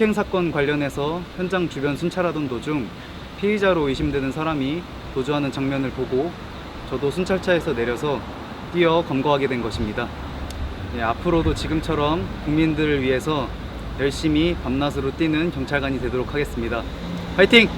폭행 사건 관련해서 현장 주변 순찰하던 도중 피의자로 의심되는 사람이 도주하는 장면을 보고 저도 순찰차에서 내려서 뛰어 검거하게 된 것입니다. 네, 앞으로도 지금처럼 국민들을 위해서 열심히 밤낮으로 뛰는 경찰관이 되도록 하겠습니다. 화이팅!